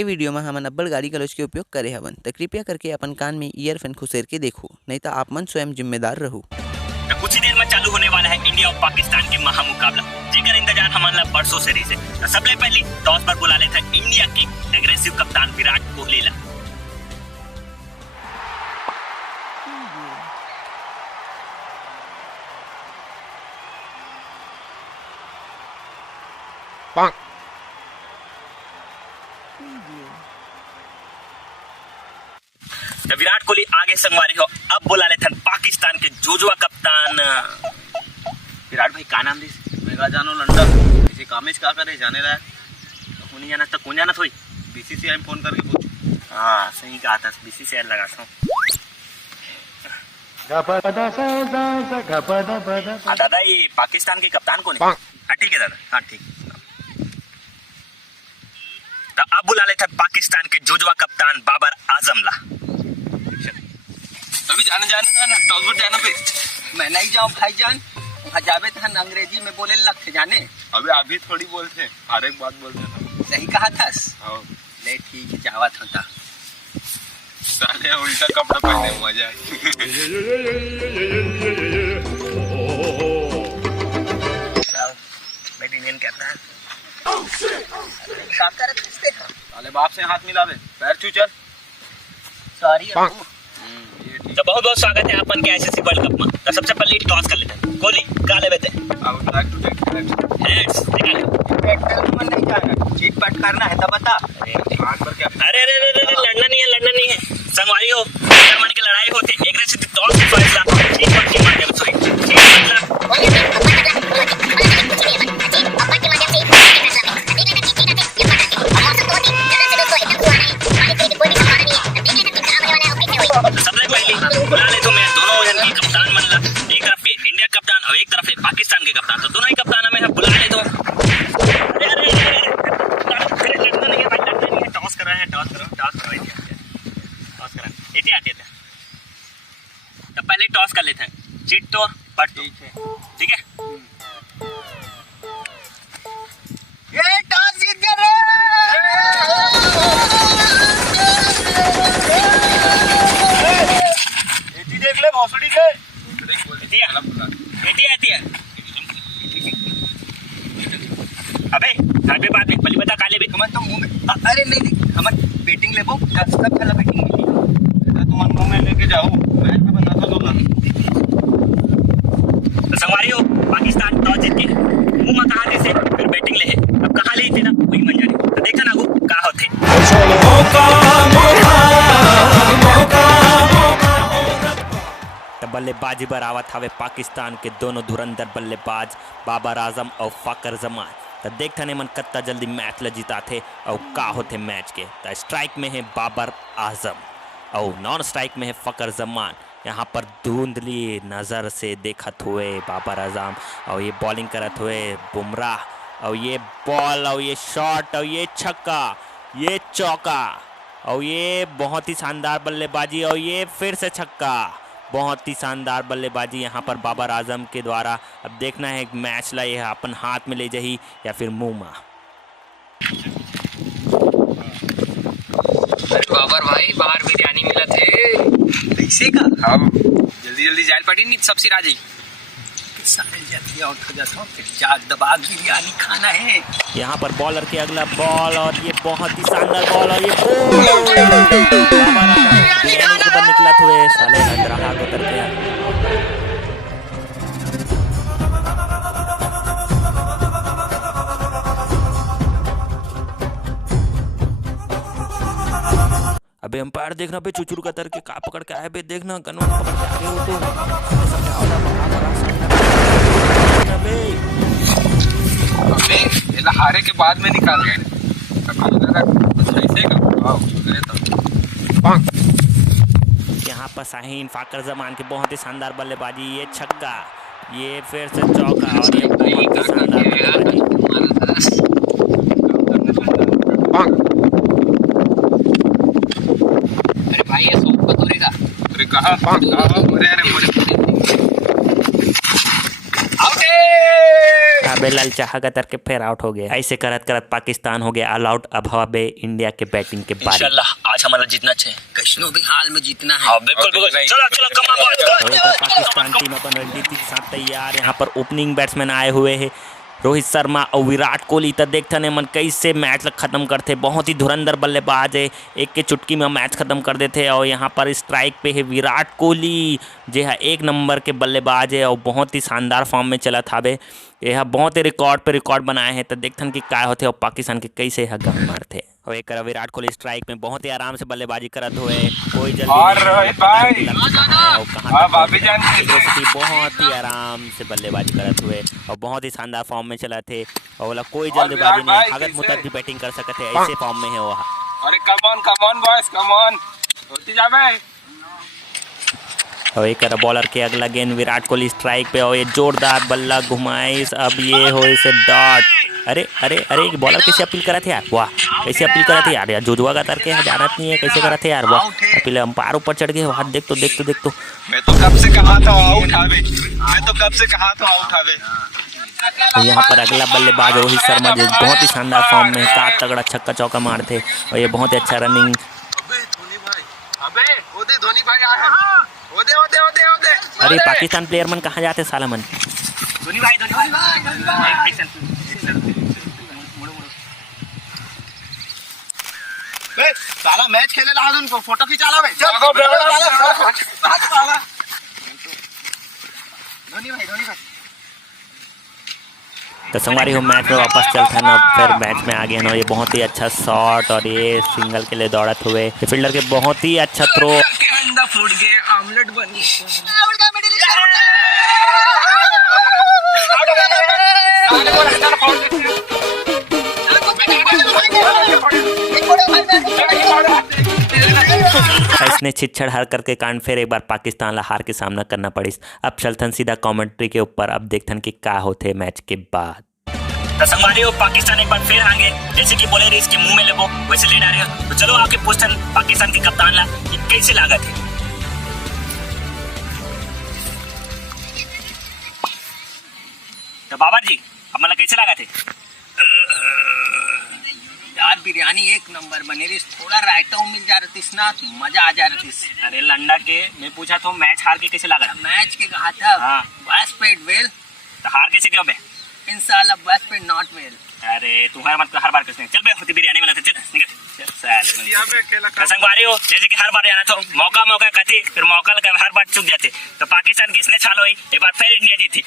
ए video में हमन अब्बड़ गाली गलौज के उपयोग करे हवन, त कृपया करके अपन कान में ईयरफोन खुसेर के देखो, नहीं तो आप मन स्वयं जिम्मेदार रहू। कुछ ही देर में चालू होने वाला है इंडिया और पाकिस्तान के महामुकाबला, जेकर इंतजार हमारा बरसों से रही है। सबसे पहले टॉस पर बुला लेता है इंडिया के एग्रेसिव कप्तान विराट कोहली ला। तो विराट कोहली आगे संगवारी हो। अब बुला लेते हैं पाकिस्तान के जोजुआ कप्तान। विराट भाई का नाम दिस? मेरा जानो लंडन किसी कामेज का करे जाने रहा तो नहीं जाना तो कौन जाना थोड़ी बीसीसीआई में फोन करके पूछ। हाँ सही कहा था, बीसीसीआई लगाता हूँ। दादा ये पाकिस्तान के कप्तान कौन है? हाँ ठीक है दादा, हाँ ठीक। तो अब बुला लेते हैं पाकिस्तान के जोजुआ कप्तान बाबर आजम ला। अभी जाना टॉस जाना पे मैं नहीं जाऊँ भाईजान, वहाँ जावे तो अंग्रेजी में बोले लग थे जाने। अभी थोड़ी बोलते हर एक बात बोलते हैं। सही कहा था। ले ठीक है जावत होता। साले उल्टा कपड़ा पहने मजा साले बाप से हाथ मिलावे पैर छू चल। सॉरी तो बहुत बहुत स्वागत है अपन के आईसीसी वर्ल्ड कप में। तो सबसे पहले टॉस कर लेते हैं। कोहली का लेवे थे? I would like to take heads निकाले। मन नहीं जाएगा, चीट पट करना है तो बता। अरे लड़ना नहीं है संगवारी हो। जर्मनी की लड़ाई होती है, एग्रेसिव टॉस से फैसला चीट पट के माध्यम से बुला ले। तो मैं दोनों जन के कप्तान मन ला, एक तरफ इंडिया कप्तान और एक तरफ पाकिस्तान के कप्तान, तो दोनों ही कप्तान हमें बुला ले। तो अरे लड़ना नहीं है भाई, लड़ना नहीं है। टॉस कर रहे हैं, टॉस करो इति आते थे। तो पहले टॉस कर लेते हैं, चिट तो पट तो ठीक है। ये टॉस जीत गए रे। देख ले भोसड़ी के आती है। अबे घर पे बात नहीं पहले बता काले बे हम तो मुंह में अरे नहीं हम बैटिंग लेबो सब पहला बैटिंग मिली तुम मुंह में लेके जाओ मैं बताता दूंगा। तो संगवारी हो, पाकिस्तान टॉस जीत के मुंह में कहा जैसे फिर बैटिंग ले है। अब कहा ले थे ना वही मन जाने। तो देखा ना वो का होते बल्लेबाजी पर आवत हवे पाकिस्तान के दोनों धुरंधर बल्लेबाज बाबर आजम और फकर जमान। तो देखते ने मन कत्ता जल्दी मैच ल जीता थे और का होते मैच के। तो स्ट्राइक में है बाबर आजम और नॉन स्ट्राइक में है फकर जमान। यहाँ पर धुंधली नज़र से देखत हुए बाबर आजम और ये बॉलिंग करत हुए बुमराह और ये बॉल और ये शॉट और ये छक्का ये चौका और ये बहुत ही शानदार बल्लेबाजी और ये फिर से छक्का। बहुत ही शानदार बल्लेबाजी यहाँ पर बाबर आजम के द्वारा। अब देखना है मैच ला ये अपन हाथ में ले जाही या फिर मुंह में। अरे बाबर भाई बाहर बिरयानी मिला थे कैसे का? हम जल्दी जाल पड़ी नहीं सब सिरा जी सारे जाती और खा जाता हूँ फिर जाग दबा बिरयानी खाना है। यहाँ पर बॉलर के अगला बॉल और ये बहुत ही शानदार बॉल और ये निकला हुए साले हंदराहा को उतर गया। अबे अंपायर देखना पे चुचुर कतर के का पकड़ के आए बे, देखना गनवन पकड़ के आगे हो तो हारे के बाद में निकाल गए। यहाँ पर शाहीन फाकर जमान के बहुत ही शानदार बल्लेबाजी, ये छक्का ये फिर से चौका और ये बहुत ही शानदार बल्लेबाजी। अरे भाई ये सूप पतोरेगा। अरे कहा अरे अबे ललचाहा कर के फिर आउट हो गया। ऐसे करत करत पाकिस्तान हो गया ऑल आउट। अब हवे इंडिया के बैटिंग के बारी। इंशाल्लाह आज हमारा जीतना चाहिए, कैसनो भी हाल में जीतना है। बिल्कुल बिल्कुल, चलो चलो कम ऑन तो पाकिस्तान टीम अपन रणनीति के साथ तैयार। यहाँ पर ओपनिंग बैट्समैन आए हुए हैं रोहित शर्मा और विराट कोहली। तो देखते ने मन कैसे मैच खत्म करते। बहुत ही धुरंधर बल्लेबाज है, एक के चुटकी में मैच खत्म कर देते। और यहाँ पर स्ट्राइक पे है विराट कोहली, जो है 1 नंबर के बल्लेबाज है और बहुत ही शानदार फॉर्म में चला था। बे यह बहुत ही रिकॉर्ड पे रिकॉर्ड बनाए हैं। तो देखते कि क्या होते और पाकिस्तान के कैसे गन मारते। और एक विराट कोहली स्ट्राइक में बहुत ही आराम से बल्लेबाजी करत हुए, कोई जल्दी और नहीं, रोहित भाई, कहाँ भाभी जान बहुत ही आराम से बल्लेबाजी करत हुए और बहुत ही शानदार फॉर्म में चला थे। और बोला कोई जल्दबाजी नहीं, हगत मुतत भी बैटिंग कर सकते हैं, ऐसे फॉर्म में है वो। अरे come on boys, come on होती जा भाई। और एक बॉलर के अगला गेंद विराट कोहली स्ट्राइक पे और ये जोरदार बल्ला घुमाइस। अब ये हो इसे डॉट। अरे अरे अरे बॉलर कैसे अपील करा थे यार, वाह कैसे अपील करा थे यार। जोजुआ का तरके है जानत नहीं है कैसे करा थे यार, वाह अपील अंपायर ऊपर चढ़ गए। हाथ देख तो मैं तो कब से कहा था आउट आवे, मैं तो कब से कहा था आउट आवे। तो यहाँ पर अगला बल्लेबाज रोहित शर्मा जो बहुत ही शानदार फॉर्म में का तगड़ा छक्का चौका मारते और ये बहुत ही अच्छा रनिंग। अरे पाकिस्तान प्लेयर मन कहाँ जाते साला मन। धोनी भाई साला मैच खेले ला उनको फोटो खिंचाला भाई। धोनी भाई तो संगवारी हो मैच में वापस चलता ना, फिर मैच में आ गया ना। ये बहुत ही अच्छा शॉट और ये सिंगल के लिए दौड़त हुए फील्डर के बहुत ही अच्छा थ्रो। अंडा फूट गया, ऑमलेट बन इसने छिछड़ हार करके कान फिर एक बार पाकिस्तान ला हार के सामना करना पड़ी। अब चलथन सीधा कमेंट्री के ऊपर, अब देखथन कि क्या होते मैच के बाद। तो संगवारी हो पाकिस्तान एक बार फिर आगे, जैसे कि बोले रही इसके मुंह में लगो वैसे ले डाले हो। तो चलो आके पूछतन पाकिस्तान के कप्तान ला कि कैसे लागत है। तो बाबर जी अब मतलब कैसे लागत है यार। बिरयानी 1 नंबर बने रही, थोड़ा रायता मिल जा रही ना मजा आ जा रही। अरे लंडा के मैं पूछा तो मैच हार के कैसे लगा। मैच के कहा था हाँ। बस पेट वेल, तो हार कैसे क्यों बे। इंशाल्लाह बस पेट नॉट वेल। अरे तुम्हारा मतलब हर बार किसने चल बे होती बिरयानी वाला चल निकल। तो संगवारी हो जैसे कि हर बार जाना तो मौका कथी फिर मौका लगा हर बार चुक जाते। तो पाकिस्तान किसने छालो एक बार फिर इंडिया जीती।